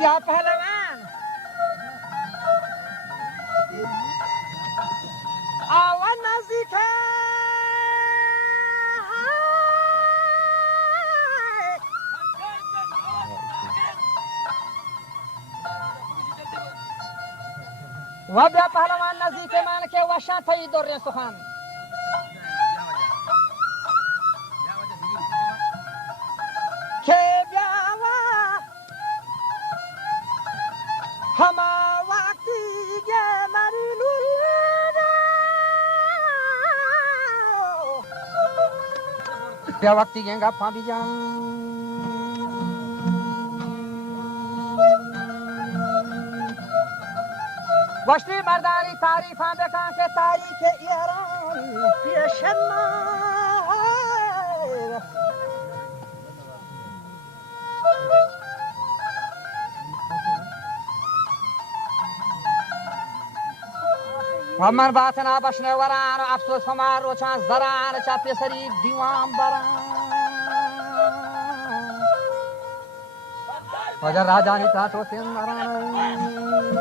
क्या पहलवान आवा नजदीक है वह ब्या पहलवान नजदीक है मान के वशा थई दौर रे सुखान के ब्यावा हमा वक्ती गे मरी लुरिया ब्या वक्ती गेंगा फाबी जान वश्री मर्दानी तारीफ आंबे के तारीख ईरान पेशना हमर बात ना बसने वरान अफसोस हमार रोचा जरान चापे शरीफ दीवान बरान वजर राजा निता तो सिंदरान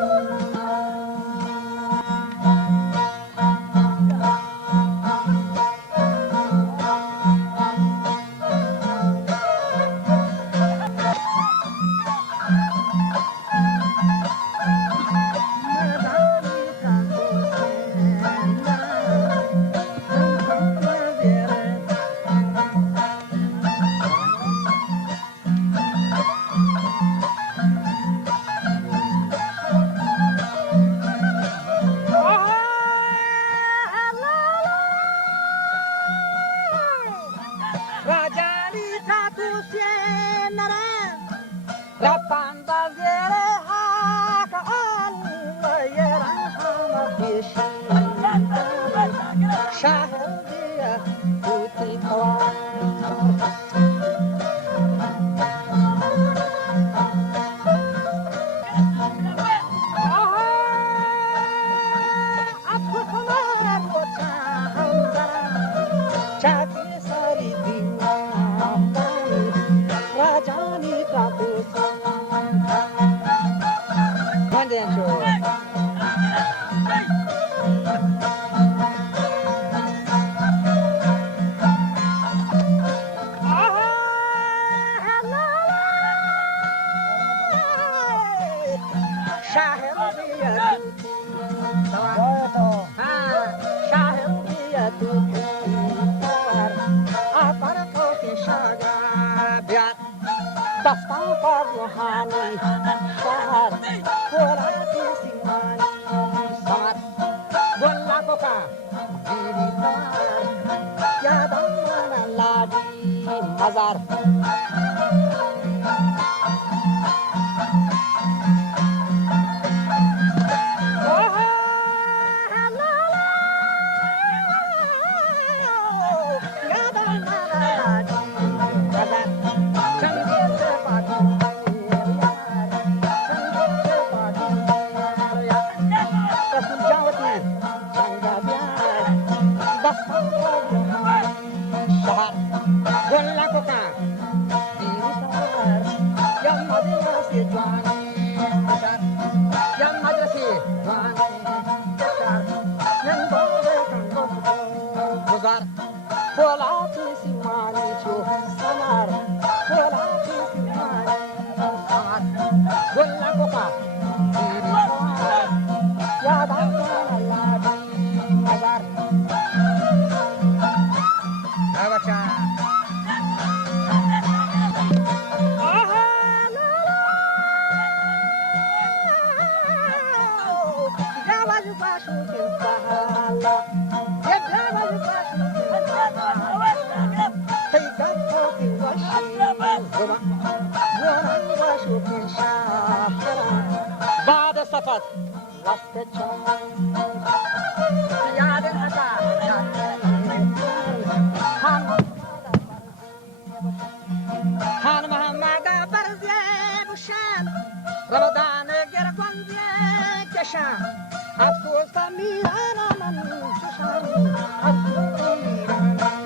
رمضان گرگان کشم افسوس میرانم کشم افسوس میرانم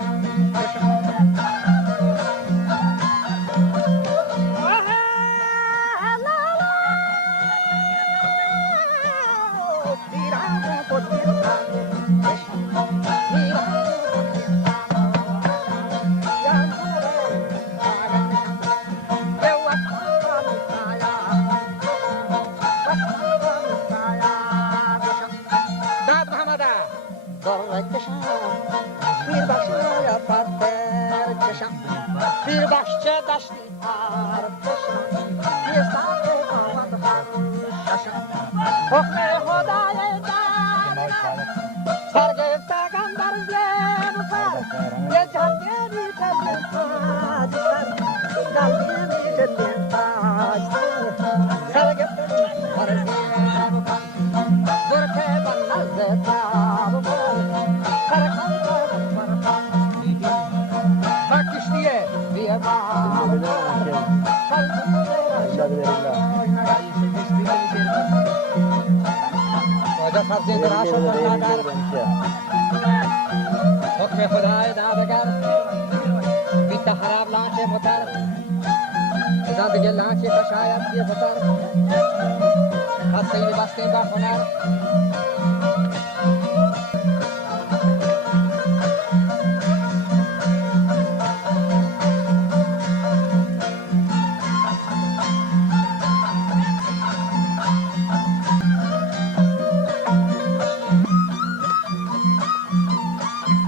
bir başça daşlı arkadaşım bir saatte kalmadı yaşam Hokme hodaya damına Sargı pegamber zebufar Yecan geri tedin tacizler Dalgı bir tedin tacizler Sargı pegamber zebufar Burke bana zetabufar Karakanlar وجه سبزی دراش و پرناگر حکم خدای دادگر بیت خراب لانچه متر ازا دیگه لانچه کشاید بیه بتر خستهی بستیم با خنر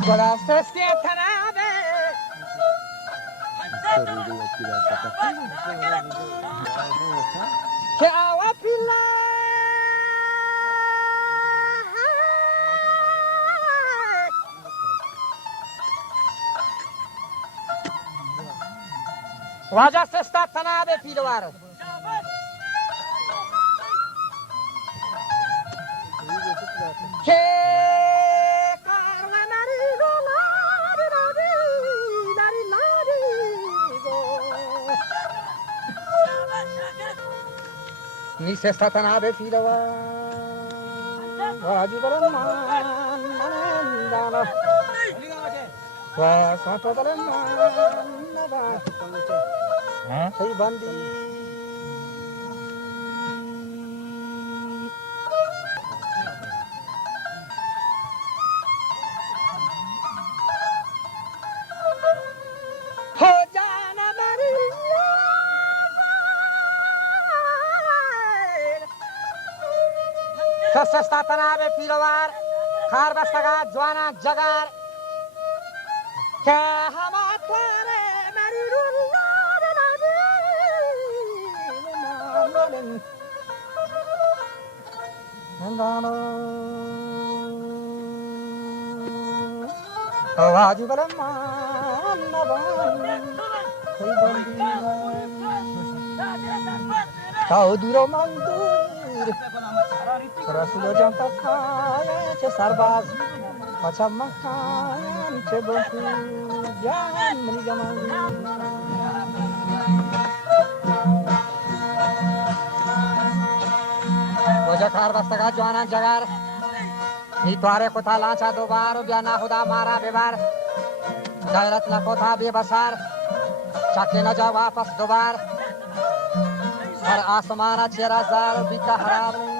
گلستستی تنابه که آوا پیلا واجه سستا تنابه پیلوار که Nise satana be filawa Waji baraman manendana Wa satalaman naba Hey bandi Ho jana mariya سستا تناب پیروار خار بستگا جوانا جگر که همه تواره مریرون نادلن واجب المان نبان تاو دورو من دور رسول جان پکای چه سرباز پچم مکان چه بوکو جان منی گمان وجه کار بستگا جوانان جگر ای تواره کتا لانچا دوبار و بیا ناخدا مارا ببر غیرت لکوتا بی بسر چکی نجا واپس دوبار سر آسمانا چیرا زار بیتا حرام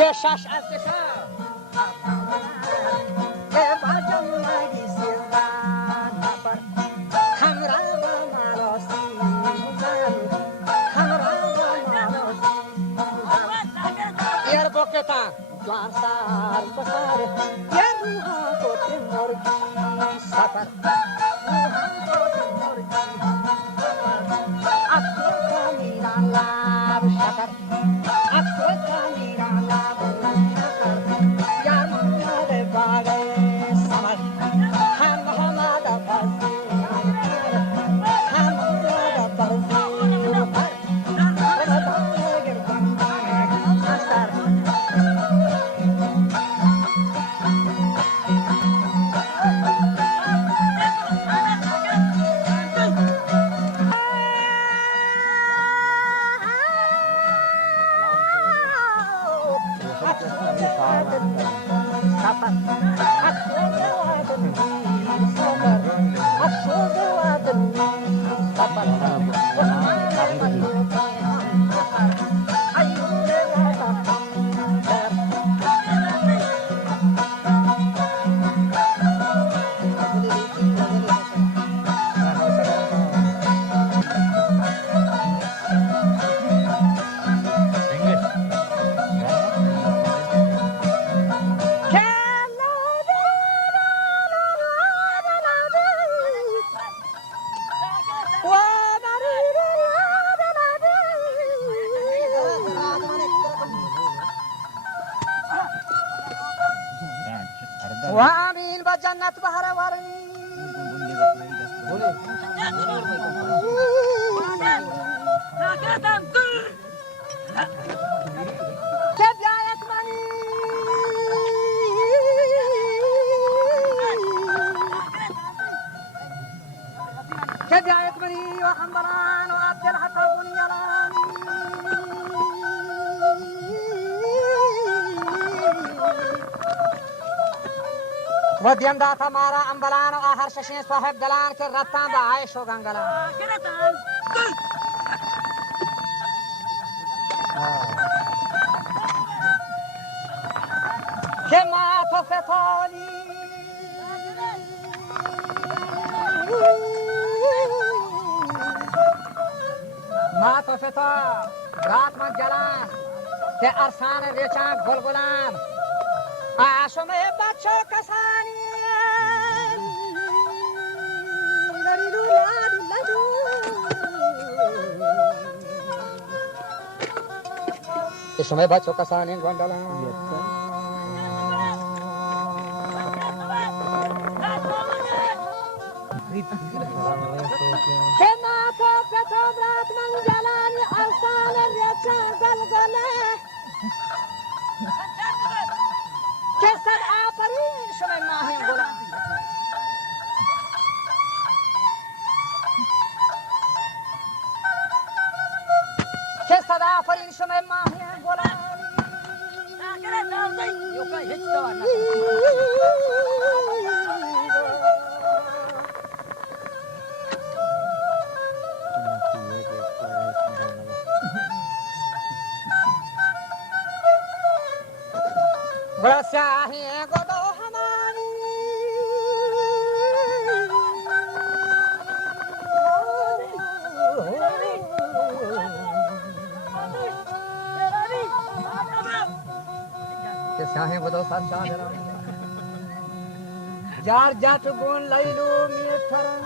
ये शश ऐसा के बाजम मारी सिवा ना पर हमरा मारो सी हमरा मारो यार बोकेता द्वार सार बसार ये रूहा को ते मोर की सफर रूहा को ते मोर की अफसोस मेरा लाभ शकर अफसोस जन्नत बहरे वारनी के ब्यायत मनी के ब्यायत मनी وحنبلان وعبد الحق البنيلاني ودیم داتا مارا انبلان و آخر ششین صاحب دلان که رتان با عایش و گنگلان که ما تو فتالی ما تو فتا رات من جلان که ارسان ریچان گلگلان آشم بچه کسانی لریلو لادو لادو شما بچه کسانی گندلان که ما تو فتا رات من جلان ارسان ریچان گلگلان که صد آفرین شما ماهی غلام که صد آفرین شما ماهی غلام बड़ा शाही गोदो हमारी के शाही गोदो साथ चादर जार जात गुण लैलू मिठरन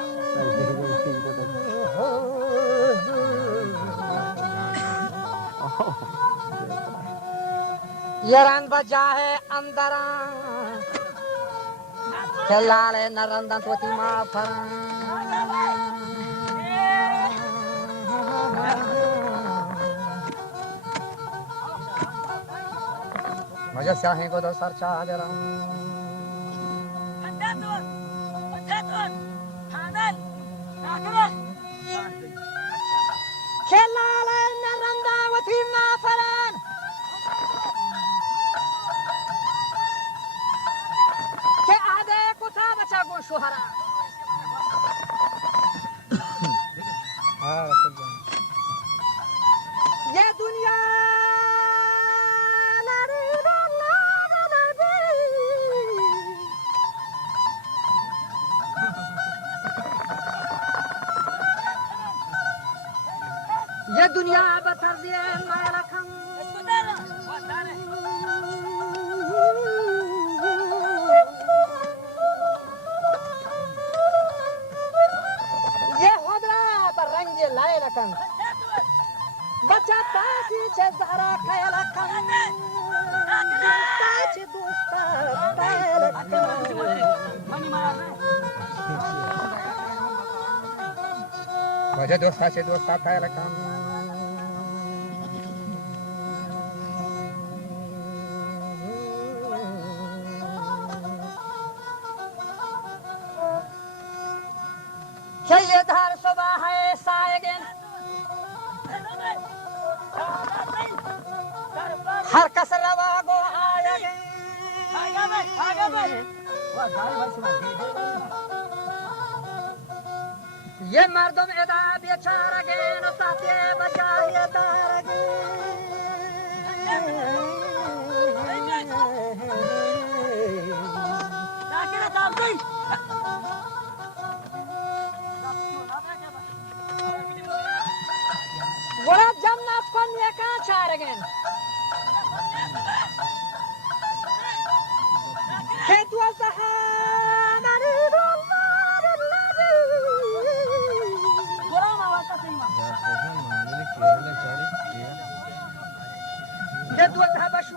यरन बजा है अंदरा के लाले नरंदन तोती माँ फरन मुझे स्याही को दो सर चादरा के लाले नरंदन तोती माँ फरन شهرا ये दुनिया ये दुनिया बतर दिए माया खम बच्चा तासी छे जहरा खयाल खम ताची दोस्ता तायल मुझे दोस्ता छे दोस्ता तायल खम के ये धार सुबह है सायगिन हर कस रवा गो आयगे ये मर्दम एदा बेचारगे न ताते बजाए तारगे बड़ा जन्नत पन्ने का चारगे खेत वसहाना खेत वसहा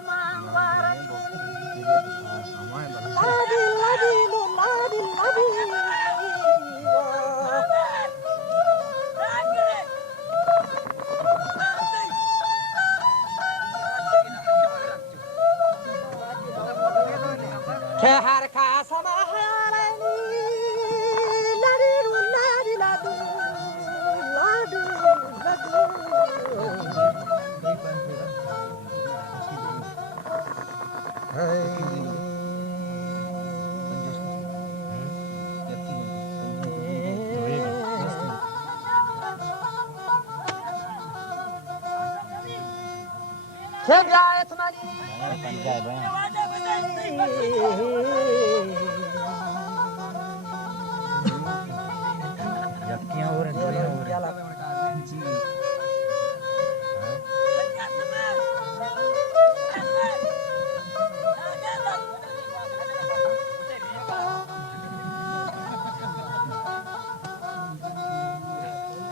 که بیایت منی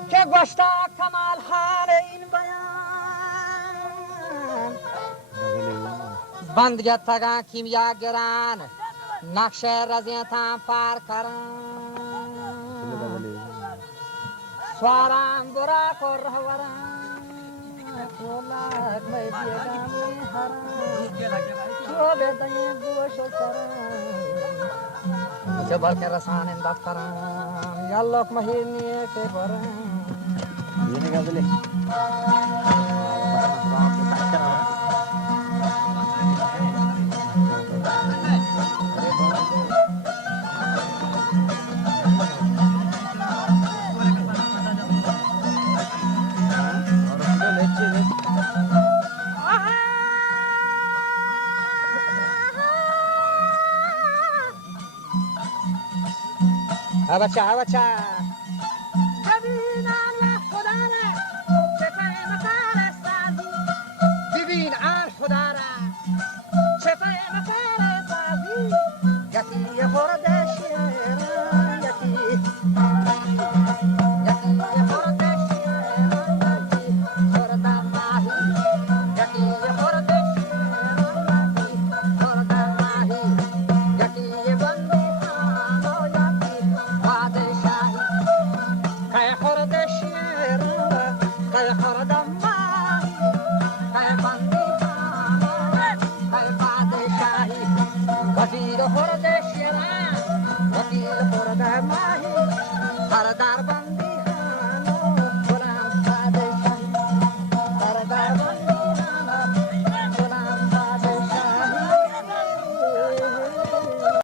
که گوشتا کمال حال این بیان بندگت تگا کیمیا گران نقش رزیتان پار کرن سواران برا کر وران کولک میدیگان هران جو بدنی گوش سران جبل کے رسان انداز کران یالوک مہینی کے بران ini nggak boleh. بچه ببین آن خدا را چطور مکار سازی یکی خورد شیر یکی خورد شیر یکی خورد ماهی یکی خورد شیر یکی خورد ماهی یکی بندی خانو یکی پادشاهی که خورد شیر که خورد ماهی که بندی وزیر خورد شیران وزیر خورد ماهی هر درب